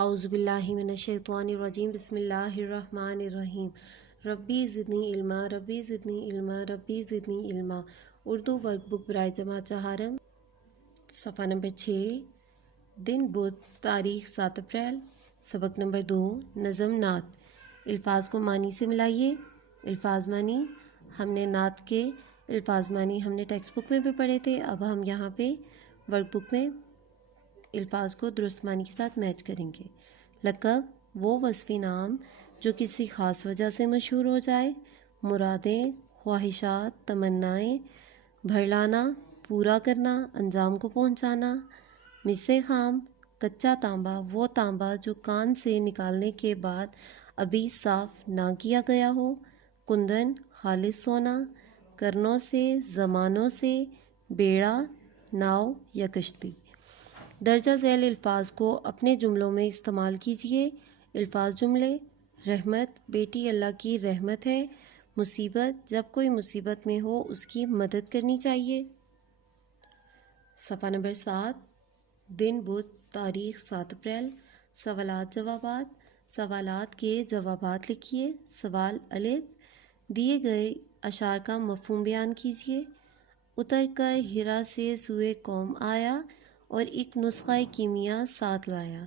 اعوذ باللہ من الشیطان الرجیم بسم اللہ الرحمن الرحیم ربی زدنی علما ربی زدنی علما ربی زدنی علما اردو ورک بک برائے جماعت چہارم صفحہ نمبر 6 دن بدھ تاریخ 7 اپریل سبق نمبر 2 نظم نعت الفاظ کو معنی سے ملائیے الفاظ معنی ہم نے نعت کے الفاظ معنی ہم نے ٹیکسٹ بک میں بھی پڑھے تھے اب ہم یہاں پہ ورک بک میں الفاظ کو درست معنی کے ساتھ میچ کریں گے لقب وہ وصفی نام جو کسی خاص وجہ سے مشہور ہو جائے مرادیں خواہشات تمنائیں بھرلانا پورا کرنا انجام کو پہنچانا مس خام کچا تانبا وہ تانبا جو کان سے نکالنے کے بعد ابھی صاف نہ کیا گیا ہو کندن خالص سونا کرنوں سے زمانوں سے بیڑا ناؤ یا کشتی درجہ ذیل الفاظ کو اپنے جملوں میں استعمال کیجیے الفاظ جملے رحمت بیٹی اللہ کی رحمت ہے مصیبت جب کوئی مصیبت میں ہو اس کی مدد کرنی چاہیے صفحہ نمبر 7 دن بدھ تاریخ 7 اپریل سوالات جوابات سوالات کے جوابات لکھیے سوال الف دیے گئے اشعار کا مفہوم بیان کیجیے اتر کر ہرا سے سوئے قوم آیا اور ایک نسخہ کیمیا ساتھ لایا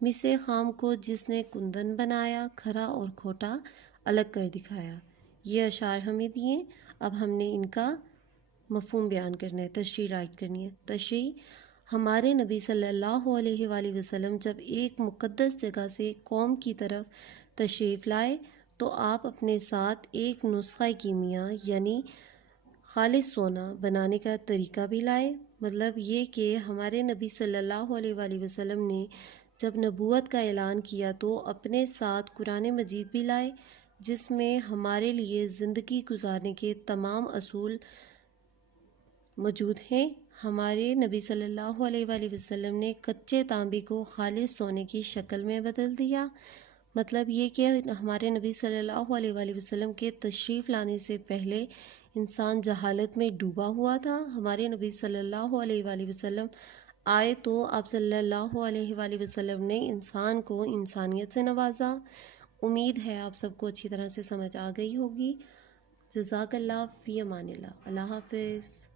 مس خام کو جس نے کندن بنایا کھرا اور کھوٹا الگ کر دکھایا یہ اشعار ہمیں دیے اب ہم نے ان کا مفہوم بیان کرنا ہے تشریح رائٹ کرنی ہے تشریح ہمارے نبی صلی اللہ علیہ وآلہ وسلم جب ایک مقدس جگہ سے قوم کی طرف تشریف لائے تو آپ اپنے ساتھ ایک نسخہ کیمیا یعنی خالص سونا بنانے کا طریقہ بھی لائے مطلب یہ کہ ہمارے نبی صلی اللہ علیہ وآلہ وسلم نے جب نبوت کا اعلان کیا تو اپنے ساتھ قرآن مجید بھی لائے جس میں ہمارے لیے زندگی گزارنے کے تمام اصول موجود ہیں ہمارے نبی صلی اللہ علیہ وآلہ وسلم نے کچے تانبے کو خالص سونے کی شکل میں بدل دیا مطلب یہ کہ ہمارے نبی صلی اللہ علیہ وآلہ وسلم کے تشریف لانے سے پہلے انسان جہالت میں ڈوبا ہوا تھا ہمارے نبی صلی اللہ علیہ وآلہ وسلم آئے تو آپ صلی اللہ علیہ وآلہ وسلم نے انسان کو انسانیت سے نوازا امید ہے آپ سب کو اچھی طرح سے سمجھ آ گئی ہوگی جزاک اللہ فی امان اللہ اللہ حافظ